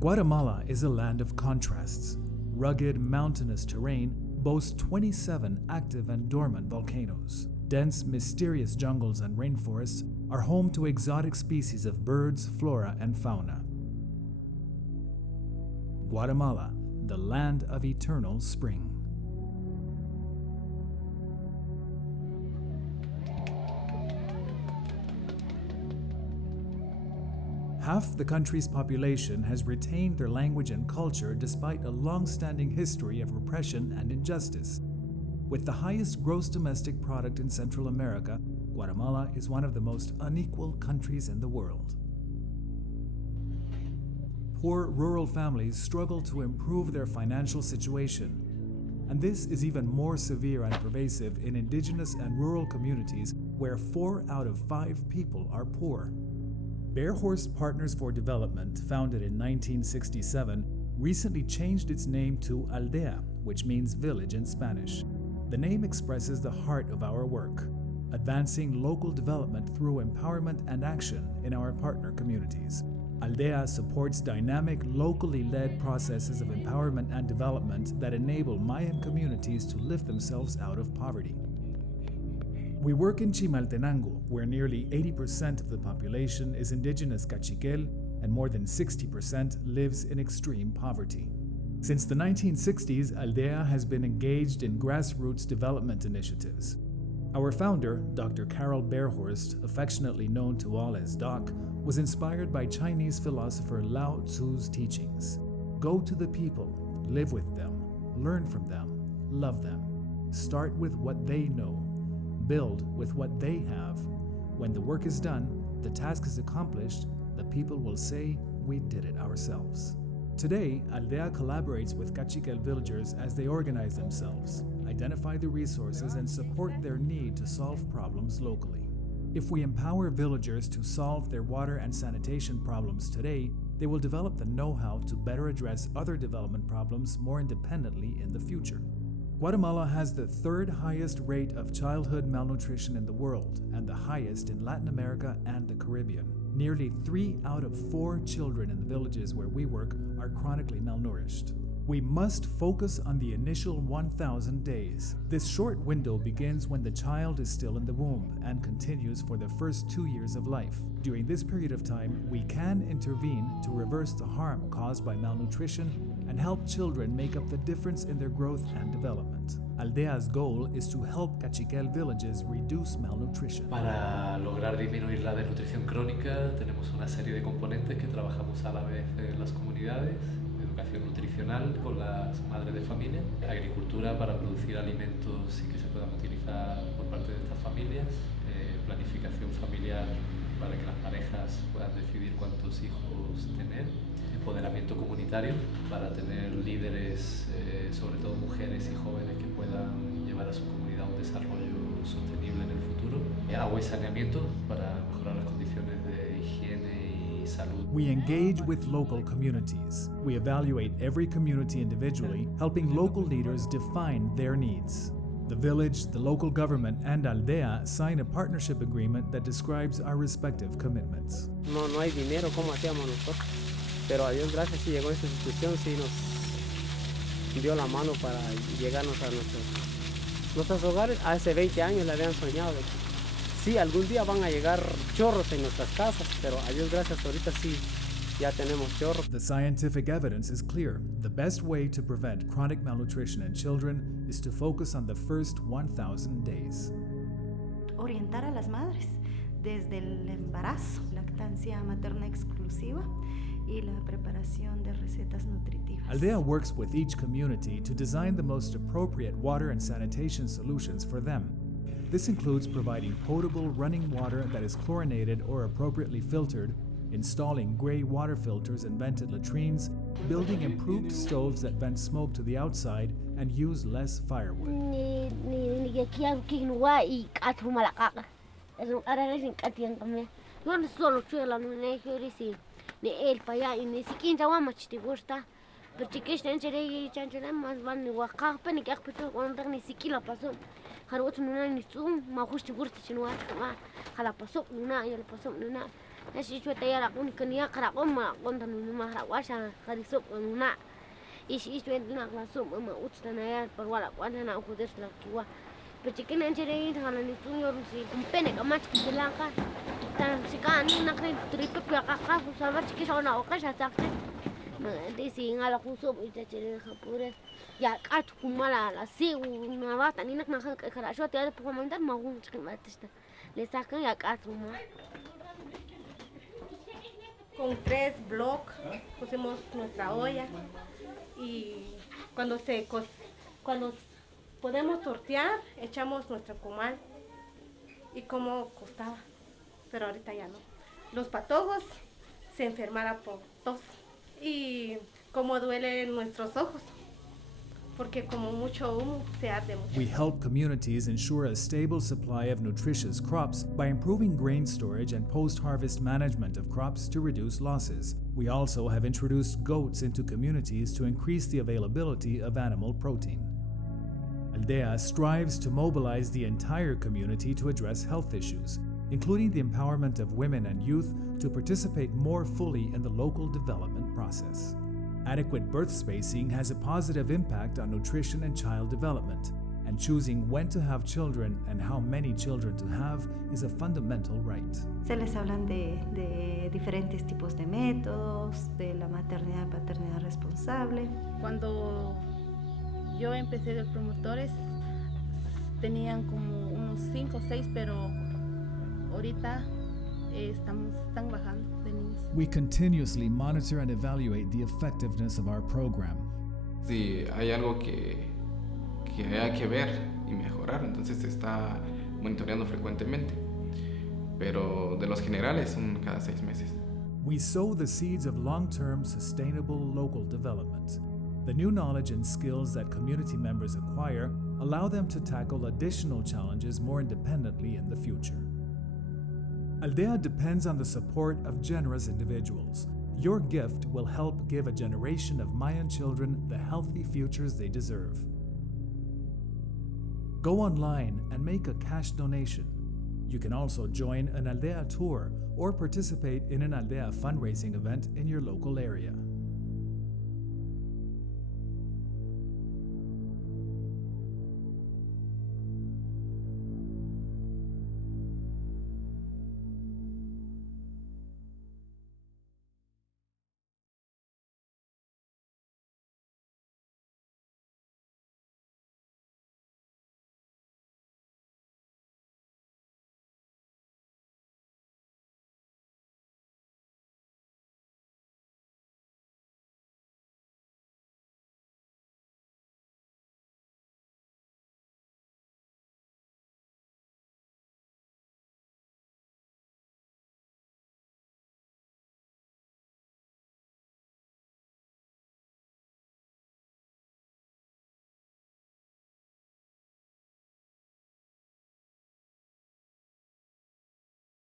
Guatemala is a land of contrasts. Rugged, mountainous terrain boasts 27 active and dormant volcanoes. Dense, mysterious jungles and rainforests are home to exotic species of birds, flora, and fauna. Guatemala, the land of eternal spring. Half the country's population has retained their language and culture despite a long-standing history of repression and injustice. With the highest gross domestic product in Central America, Guatemala is one of the most unequal countries in the world. Poor rural families struggle to improve their financial situation, and this is even more severe and pervasive in indigenous and rural communities where 4 out of 5 people are poor. Bearhorst Partners for Development, founded in 1967, recently changed its name to ALDEA, which means village in Spanish. The name expresses the heart of our work, advancing local development through empowerment and action in our partner communities. ALDEA supports dynamic, locally led processes of empowerment and development that enable Mayan communities to lift themselves out of poverty. We work in Chimaltenango, where nearly 80% of the population is indigenous Cachiquel and more than 60% lives in extreme poverty. Since the 1960s, ALDEA has been engaged in grassroots development initiatives. Our founder, Dr. Carol Bearhorst, affectionately known to all as Doc, was inspired by Chinese philosopher Lao Tzu's teachings. Go to the people, live with them, learn from them, love them. Start with what they know. Build with what they have. When the work is done, the task is accomplished, the people will say, we did it ourselves. Today, ALDEA collaborates with Cachiquel villagers as they organize themselves, identify the resources, and support their need to solve problems locally. If we empower villagers to solve their water and sanitation problems today, they will develop the know-how to better address other development problems more independently in the future. Guatemala has the 3rd highest rate of childhood malnutrition in the world and the highest in Latin America and the Caribbean. Nearly 3 out of 4 children in the villages where we work are chronically malnourished. We must focus on the initial 1,000 days. This short window begins when the child is still in the womb and continues for the first 2 years of life. During this period of time, we can intervene to reverse the harm caused by malnutrition and help children make up the difference in their growth and development. ALDEA's goal is to help Cachiquel villages reduce malnutrition. Para lograr disminuir la desnutrición crónica, tenemos una serie de componentes que trabajamos a la vez en las comunidades. Educación nutricional con las madres de familia, agricultura para producir alimentos y que se puedan utilizar por parte de estas familias, planificación familiar para que las parejas puedan decidir cuántos hijos tener, empoderamiento comunitario para tener líderes, sobre todo mujeres y jóvenes que puedan llevar a su comunidad un desarrollo sostenible en el futuro, agua y saneamiento para mejorar las condiciones de higiene y salud. We engage with local communities. We evaluate every community individually, helping local leaders define their needs. The village, the local government, and ALDEA sign a partnership agreement that describes our respective commitments. No hay dinero como hacíamos nosotros, pero a Dios gracias si llegó esta institución, sí nos dio la mano para llegarnos a nuestros hogares. Hace 20 años le habían soñado de que sí, algún día van a llegar chorros en nuestras casas, pero a Dios gracias ahorita sí ya tenemos chorros. The scientific evidence is clear. The best way to prevent chronic malnutrition in children is to focus on the first 1,000 days. Orientar a las madres desde el embarazo, lactancia materna exclusiva y la preparación de recetas nutritivas. ALDEA works with each community to design the most appropriate water and sanitation solutions for them. This includes providing potable running water that is chlorinated or appropriately filtered, installing gray water filters in vented latrines, building improved stoves that vent smoke to the outside and use less firewood. Así yo te la con que ni a caracoma con tan más raguasha carisup una y si yo en la clase mamá utana por wala cuando na udes la kiwa pero chicken en chere tan ni tu yo si con pene que más que la ca tan si can na que tripe pe ka ka salvar chique sona o ka ya ta de si en la justo y te chere japure ya ka tu mala la si una bata ni na que cara yo te por mandar ma un chicken matista le sacan ya ka tu ma. Con 3 bloques pusimos nuestra olla y cuando podemos tortear echamos nuestro comal y como costaba, pero ahorita ya no. Los patojos se enfermaron por tos y como duelen nuestros ojos porque como mucho humo se arde mucho. We help communities ensure a stable supply of nutritious crops by improving grain storage and post-harvest management of crops to reduce losses. We also have introduced goats into communities to increase the availability of animal protein. ALDEA strives to mobilize the entire community to address health issues, including the empowerment of women and youth to participate more fully in the local development process. Adequate birth spacing has a positive impact on nutrition and child development, and choosing when to have children and how many children to have is a fundamental right. Se les hablan de diferentes tipos de métodos, de la maternidad y paternidad responsable. Cuando yo empecé de promotores, tenían como unos 5 o 6, pero ahorita están bajando de niños. We continuously monitor and evaluate the effectiveness of our program. Si hay algo que hay que ver y mejorar, entonces se está monitoreando frecuentemente. Pero de los generales son cada 6 meses. We sow the seeds of long-term sustainable local development. The new knowledge and skills that community members acquire allow them to tackle additional challenges more independently in the future. ALDEA depends on the support of generous individuals. Your gift will help give a generation of Mayan children the healthy futures they deserve. Go online and make a cash donation. You can also join an ALDEA tour or participate in an ALDEA fundraising event in your local area.